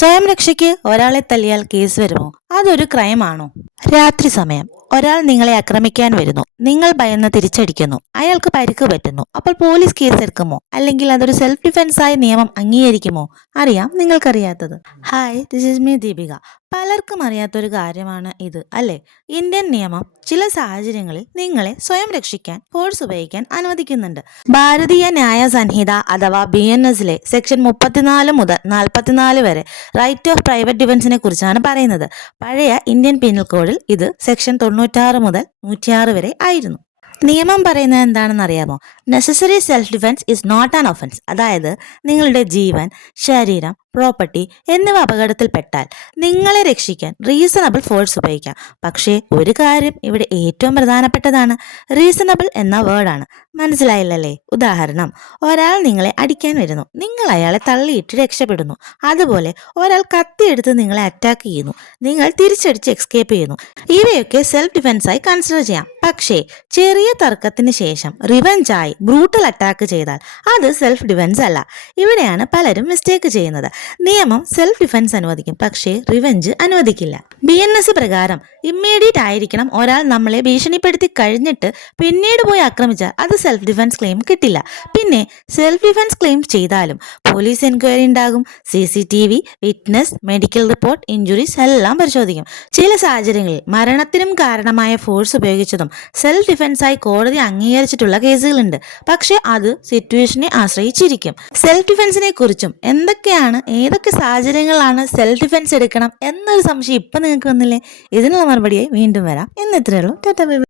സ്വയം രക്ഷയ്ക്ക് ഒരാളെ തല്ലിയാൽ കേസ് വരുമോ? അതൊരു ക്രൈമാണോ? രാത്രി സമയം ഒരാൾ നിങ്ങളെ ആക്രമിക്കാൻ വരുന്നു. നിങ്ങൾ ഭയന്ന് തിരിച്ചടിക്കുന്നു. അയാൾക്ക് പരിക്ക് പറ്റുന്നു. അപ്പോൾ പോലീസ് കേസ് എടുക്കുമോ? അല്ലെങ്കിൽ അതൊരു സെൽഫ് ഡിഫൻസ് ആയി നിയമം അംഗീകരിക്കുമോ? അറിയാം നിങ്ങൾക്കറിയാത്തത്. Hi, this is me Deepika. പലർക്കും അറിയാത്തൊരു കാര്യമാണ് ഇത്, അല്ലേ? ഇന്ത്യൻ നിയമം ചില സാഹചര്യങ്ങളിൽ നിങ്ങളെ സ്വയം രക്ഷിക്കാൻ ഫോഴ്സ് ഉപയോഗിക്കാൻ അനുവദിക്കുന്നുണ്ട്. ഭാരതീയ ന്യായ സംഹിത അഥവാ BNS സെക്ഷൻ 34 മുതൽ 44 വരെ റൈറ്റ് ഓഫ് പ്രൈവറ്റ് ഡിഫൻസിനെ കുറിച്ചാണ് പറയുന്നത്. പഴയ ഇന്ത്യൻ പീനൽ കോഡിൽ ഇത് സെക്ഷൻ 96 മുതൽ 106 വരെ ആയിരുന്നു. നിയമം പറയുന്നത് എന്താണെന്ന് അറിയാമോ? Necessary self defence is not an offence. അതായത് നിങ്ങളുടെ ജീവൻ, ശരീരം, പ്രോപ്പർട്ടി എന്നിവ അപകടത്തിൽപ്പെട്ടാൽ നിങ്ങളെ രക്ഷിക്കാൻ റീസണബിൾ ഫോഴ്സ് ഉപയോഗിക്കാം. പക്ഷേ ഒരു കാര്യം ഇവിടെ ഏറ്റവും പ്രധാനപ്പെട്ടതാണ്. റീസണബിൾ എന്ന വേർഡാണ്. മനസ്സിലായില്ലല്ലേ? ഉദാഹരണം, ഒരാൾ നിങ്ങളെ അടിക്കാൻ വരുന്നു. നിങ്ങൾ അയാളെ തള്ളിയിട്ട് രക്ഷപ്പെടുന്നു. അതുപോലെ ഒരാൾ കത്തിയെടുത്ത് നിങ്ങളെ അറ്റാക്ക് ചെയ്യുന്നു. നിങ്ങൾ തിരിച്ചടിച്ച് എസ്കേപ്പ് ചെയ്യുന്നു. ഇവയൊക്കെ സെൽഫ് ഡിഫൻസായി കൺസിഡർ ചെയ്യാം. പക്ഷേ ചെറിയ തർക്കത്തിന് ശേഷം റിവെഞ്ചായി ബ്രൂട്ടൽ അറ്റാക്ക് ചെയ്താൽ അത് സെൽഫ് ഡിഫൻസ് അല്ല. ഇവിടെയാണ് പലരും മിസ്റ്റേക്ക് ചെയ്യുന്നത്. നിയമം സെൽഫ് ഡിഫൻസ് അനുവദിക്കും, പക്ഷേ റിവെഞ്ച് അനുവദിക്കില്ല. BNS പ്രകാരം ഇമ്മീഡിയറ്റ് ആയിരിക്കണം. ഒരാൾ നമ്മളെ ഭീഷണിപ്പെടുത്തി കഴിഞ്ഞിട്ട് പിന്നീട് പോയി ആക്രമിച്ചാൽ അത് സെൽഫ് ഡിഫൻസ് ക്ലെയിം കിട്ടില്ല. പിന്നെ സെൽഫ് ഡിഫൻസ് ക്ലെയിം ചെയ്താലും പോലീസ് എൻക്വയറി ഉണ്ടാകും. CCTV, witness, medical report, injuries എല്ലാം പരിശോധിക്കും. ചില സാഹചര്യങ്ങളിൽ മരണത്തിനും കാരണമായ ഫോഴ്സ് ഉപയോഗിച്ചതും സെൽഫ് ഡിഫൻസായി കോടതി അംഗീകരിച്ചിട്ടുള്ള കേസുകളുണ്ട്. പക്ഷെ അത് സിറ്റുവേഷനെ ആശ്രയിച്ചിരിക്കും. സെൽഫ് ഡിഫൻസിനെ കുറിച്ചും ഏതൊക്കെ സാഹചര്യങ്ങളാണ് സെൽഫ് ഡിഫൻസ് എടുക്കണം എന്നൊരു സംശയം ഇപ്പം നിങ്ങൾക്ക് വന്നില്ലേ? ഇതിനുള്ള മറുപടിയായി വീണ്ടും വരാം. ഇന്ന് ഇത്രയേ ഉള്ളൂ. Tata bye bye.